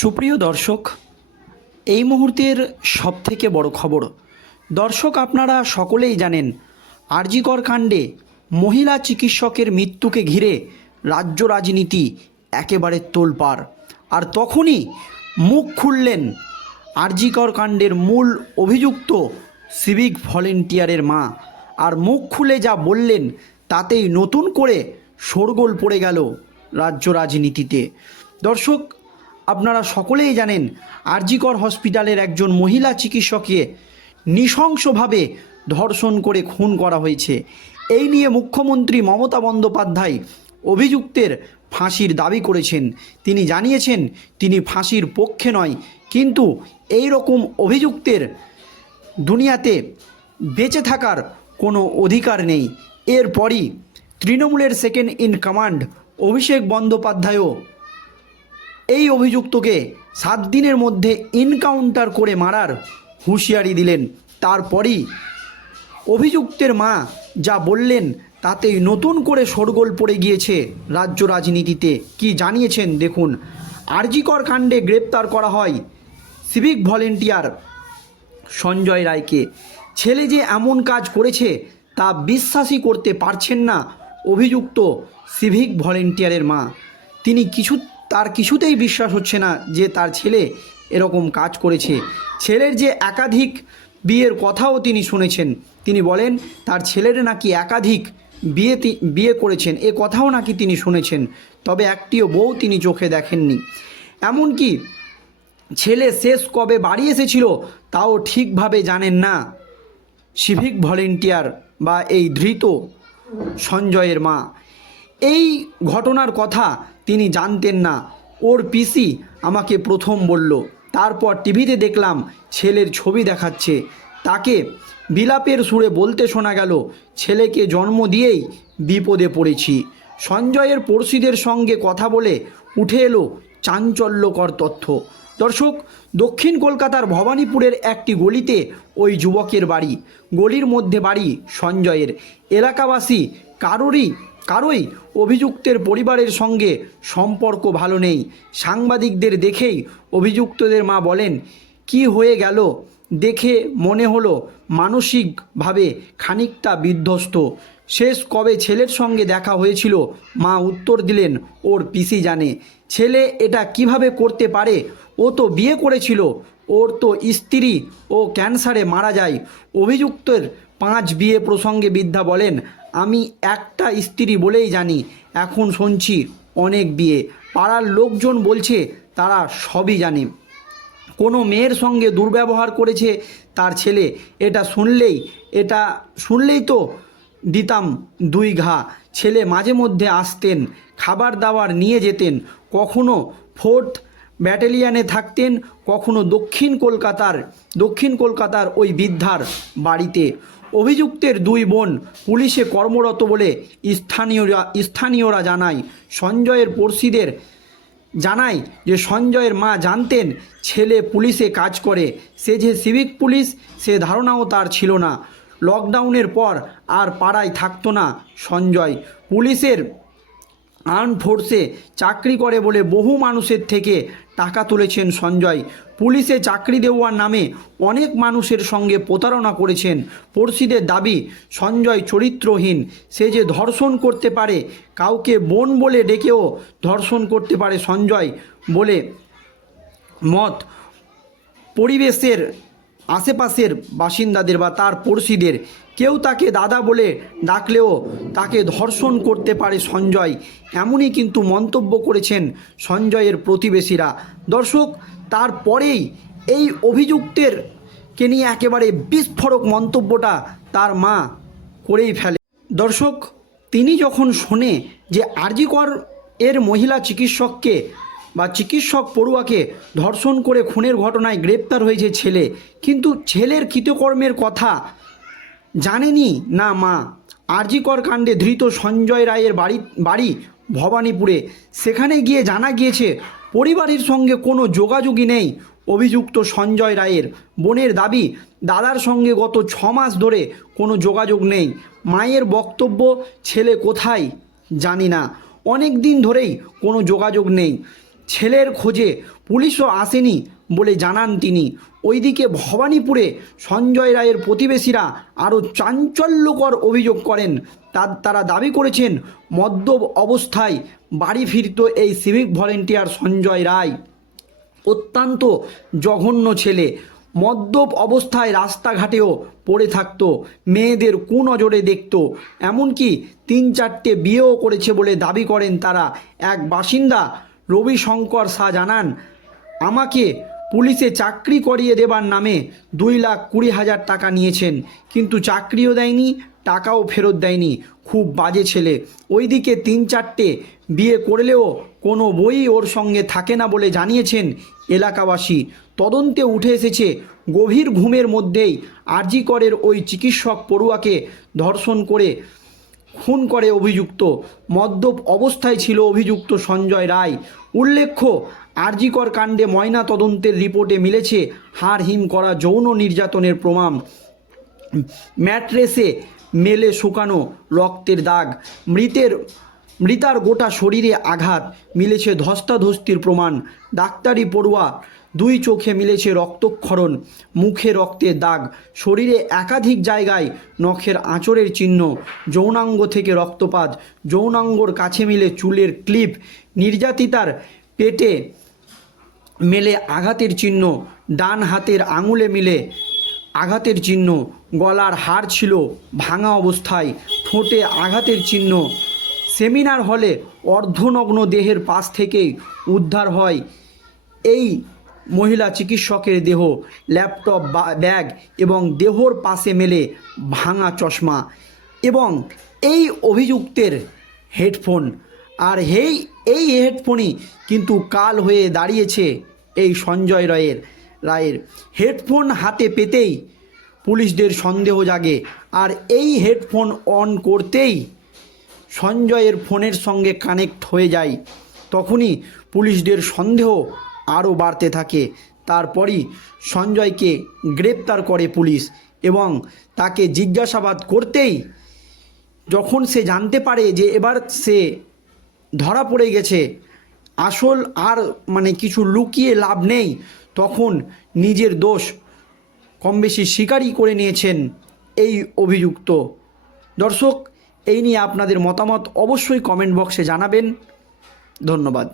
সুপ্রিয় দর্শক, এই মুহূর্তের সবথেকে বড় খবর। দর্শক, আপনারা সকলেই জানেন, আরজিকর কাণ্ডে মহিলা চিকিৎসকের মৃত্যুকে ঘিরে রাজ্য রাজনীতি একেবারে তোলপাড়। আর তখনই মুখ খুললেন আরজিকর কাণ্ডের মূল অভিযুক্ত সিভিক ভলেন্টিয়ারের মা। আর মুখ খুলে যা বললেন, তাতেই নতুন করে শোরগোল পড়ে গেল রাজ্য রাজনীতিতে। দর্শক আপনারা সকলেই জানেন, আরজিকর হসপিটালের একজন মহিলা চিকিৎসককে নৃশংসভাবে ধর্ষণ করে খুন করা হয়েছে। এই নিয়ে মুখ্যমন্ত্রী মমতা বন্দ্যোপাধ্যায় অভিযুক্তের ফাঁসির দাবি করেছেন। তিনি জানিয়েছেন, তিনি ফাঁসির পক্ষে নয়, কিন্তু এই রকম অভিযুক্তের দুনিয়াতে বেঁচে থাকার কোনো অধিকার নেই। এরপরই তৃণমূলের সেকেন্ড ইন কমান্ড অভিষেক বন্দ্যোপাধ্যায়ও এই অভিযুক্তকে সাত দিনের মধ্যে ইনকাউন্টার করে মারার হুঁশিয়ারি দিলেন। তারপরই অভিযুক্তের মা যা বললেন, তাতেই নতুন করে শোরগোল পড়ে গিয়েছে রাজ্য রাজনীতিতে। কি জানিয়েছেন দেখুন, আরজিকর কাণ্ডে গ্রেপ্তার করা হয় সিভিক ভলেন্টিয়ার সঞ্জয় রায়কে। ছেলে যে এমন কাজ করেছে, তা বিশ্বাসই করতে পারছেন না অভিযুক্ত সিভিক ভলেন্টিয়ারের মা। তিনি কিছু তার কিছুতেই বিশ্বাস হচ্ছে না যে তার ছেলে এরকম কাজ করেছে। ছেলের যে একাধিক বিয়ের কথাও তিনি শুনেছেন। তিনি বলেন, তার ছেলের নাকি একাধিক বিয়ে বিয়ে করেছেন, এ কথাও নাকি তিনি শুনেছেন, তবে একটিও বউ তিনি চোখে দেখেননি। এমনকি ছেলে শেষ কবে বাড়ি এসেছিল তাও ঠিকভাবে জানেন না। সিভিক ভলেন্টিয়ার বা এই ধৃত সঞ্জয়ের মা। এই ঘটনার কথা তিনি জানতেন না। ওর পিসি আমাকে প্রথম বলল। তারপর টিভিতে দেখলাম ছেলের ছবি দেখাচ্ছে। তাকে বিলাপের সুরে বলতে শোনা গেল, ছেলেকে জন্ম দিয়েই বিপদে পড়েছি। সঞ্জয়ের পড়শিদের সঙ্গে কথা বলে উঠে এলো চাঞ্চল্যকর তথ্য। দর্শক, দক্ষিণ কলকাতার ভবানীপুরের একটি গলিতে ওই যুবকের বাড়ি। গলির মধ্যে বাড়ি সঞ্জয়ের। এলাকাবাসী কারোরই, কারোই অভিযুক্তের পরিবারের সঙ্গে সম্পর্ক ভালো নেই। সাংবাদিকদের দেখেই অভিযুক্তদের মা বলেন, কি হয়ে গেল? দেখে মনে হলো মানসিকভাবে খানিকটা বিধ্বস্ত। শেষ কবে ছেলের সঙ্গে দেখা হয়েছিল? মা উত্তর দিলেন, ওর পিসি জানে। ছেলে এটা কীভাবে করতে পারে? ও তো বিয়ে করেছিল। ওর তো স্ত্রী ও ক্যান্সারে মারা যায়। অভিযুক্তের পাঁচ বিয়ে প্রসঙ্গে বিদ্যা বলেন আমি একটা স্ত্রী বলেই জানি, এখন শুনছি অনেক বিয়ে। পাড়ার লোকজন বলছে তারা সবই জানে। কোনো মেয়ের সঙ্গে দুর্ব্যবহার করেছে তার ছেলে। এটা শুনলেই এটা শুনলেই তো দিতাম দুই ঘা। ছেলে মাঝে মধ্যে আসতেন, খাবার দাবার নিয়ে যেতেন। কখনো ফোর্থ ব্যাটালিয়ানে থাকতেন, কখনো দক্ষিণ কলকাতার দক্ষিণ কলকাতার ওই বৃদ্ধার বাড়িতে। অভিযুক্তের দুই বোন পুলিশে কর্মরত বলে স্থানীয়রা স্থানীয়রা জানায়। সঞ্জয়ের পড়শিদের জানায় যে সঞ্জয়ের মা জানতেন ছেলে পুলিশে কাজ করে। সে যে সিভিক পুলিশ, সে ধারণাও তার ছিল না। লকডাউনের পর আর পাড়ায় থাকতো না সঞ্জয়। পুলিশের আর্ম ফোর্সে চাকরি করে বলে বহু মানুষের থেকে টাকা তুলেছেন সঞ্জয়। পুলিশে চাকরি দেওয়ার নামে অনেক মানুষের সঙ্গে প্রতারণা করেছেন পড়শিদের দাবি, সঞ্জয় চরিত্রহীন, সে যে ধর্ষণ করতে পারে, কাউকে বোন বলে ডেকেও ধর্ষণ করতে পারে সঞ্জয় বলে মত। পরিবেশের আশেপাশের বাসিন্দাদের বা তার পড়শিদের, কেউ তাকে দাদা বলে ডাকলেও তাকে ধর্ষণ করতে পারে সঞ্জয়। এমনই কিন্তু মন্তব্য করেছেন সঞ্জয়ের প্রতিবেশীরা। দর্শক তারপরেই এই অভিযুক্তের কে নিয়ে একেবারে বিস্ফোরক মন্তব্যটা তার মা করেই ফেলে। দর্শক, তিনি যখন শোনে যে আরজিকর এর মহিলা চিকিৎসককে বা চিকিৎসক পড়ুয়াকে ধর্ষণ করে খুনের ঘটনায় গ্রেপ্তার হয়েছে ছেলে। কিন্তু ছেলের কৃতকর্মের কথা জানেনি না মা। আরজিকর কাণ্ডে ধৃত সঞ্জয় রায়ের বাড়ি বাড়ি ভবানীপুরে। সেখানে গিয়ে জানা গিয়েছে, পরিবারের সঙ্গে কোনো যোগাযোগই নেই, অভিযুক্ত সঞ্জয় রায়ের। বোনের দাবি, দাদার সঙ্গে গত ছ মাস ধরে কোনো যোগাযোগ নেই। মায়ের বক্তব্য, ছেলে কোথায় জানি না। অনেক দিন ধরেই কোনো যোগাযোগ নেই। ছেলের খোঁজে পুলিশও আসেনি বলে জানান তিনি। ওইদিকে ভবানীপুরে সঞ্জয় রায়ের প্রতিবেশীরা আরও চাঞ্চল্যকর অভিযোগ করেন। তার, তারা দাবি করেছেন, মদ্যপ অবস্থায় বাড়ি ফিরত এই সিভিক ভলেন্টিয়ার সঞ্জয় রায়। অত্যন্ত জঘন্য ছেলে। মদ্যপ অবস্থায় রাস্তাঘাটেও পড়ে থাকত, মেয়েদের কুনজরে দেখত। এমনকি তিন চারটে বিয়েও করেছে বলে দাবি করেন তারা। এক বাসিন্দা রবিশঙ্কর শাহ জানান, আমাকে পুলিশে চাকরি করিয়ে দেবার নামে দুই লাখ কুড়ি হাজার টাকা নিয়েছেন, কিন্তু চাকরিও দেয়নি, টাকাও ফেরত দেয়নি। খুব বাজে ছেলে। ওইদিকে তিন চারটে বিয়ে করলেও কোনো বই ওর সঙ্গে থাকে না বলে জানিয়েছেন এলাকাবাসী। তদন্তে উঠে এসেছে, গভীর ঘুমের মধ্যেই আরজিকরের ওই চিকিৎসক পড়ুয়াকে ধর্ষণ করে খুন করে অভিযুক্ত। মদ্যপ অবস্থায় ছিল অভিযুক্ত সঞ্জয় রায়। উল্লেখ্য, আরজিকর কাণ্ডে ময়না তদন্তের রিপোর্টে মিলেছে হাড় হিম করা যৌন নির্যাতনের প্রমাণ। ম্যাট্রেসে মেলে শুকানো রক্তের দাগ। মৃতের, মৃতার গোটা শরীরে আঘাত। মিলেছে ধস্তাধস্তির প্রমাণ। ডাক্তারি পড়ুয়া দুই চোখে মিলেছে রক্তক্ষরণ, মুখে রক্তের দাগ, শরীরে একাধিক জায়গায় নখের আঁচড়ের চিহ্ন, যৌনাঙ্গ থেকে রক্তপাত, যৌনাঙ্গর কাছে মিলে চুলের ক্লিপ, নির্যাতিতার পেটে মেলে আঘাতের চিহ্ন, ডান হাতের আঙুলে মিলে আঘাতের চিহ্ন, গলার হাড় ছিল ভাঙা অবস্থায়, ঠোঁটে আঘাতের চিহ্ন। সেমিনার হলে অর্ধনগ্ন দেহের পাশ থেকেই উদ্ধার হয়। এই মহিলা চিকিৎসকের দেহ, ল্যাপটপ ব্যাগ এবং দেহর পাশে মেলে ভাঙা চশমা এবং এই অভিযুক্তের হেডফোন। আর এই এই হেডফোনই কিন্তু কাল হয়ে দাঁড়িয়েছে এই সঞ্জয় রায়ের রায়ের। হেডফোন হাতে পেতেই পুলিশদের সন্দেহ জাগে। আর এই হেডফোন অন করতেই সঞ্জয়ের ফোনের সঙ্গে কানেক্ট হয়ে যায়। তখনই পুলিশদের সন্দেহ আরও বাড়তে থাকে। তারপরই সঞ্জয়কে গ্রেপ্তার করে পুলিশ এবং তাকে জিজ্ঞাসাবাদ করতেই যখন সে জানতে পারে যে এবার সে ধরা পড়ে গেছে, আসল আর মানে কিছু লুকিয়ে লাভ নেই, তখন নিজের দোষ কম বেশি স্বীকারই করে নিয়েছেন এই অভিযুক্ত। দর্শক, এই নিয়ে আপনাদের মতামত অবশ্যই কমেন্ট বক্সে জানাবেন। ধন্যবাদ।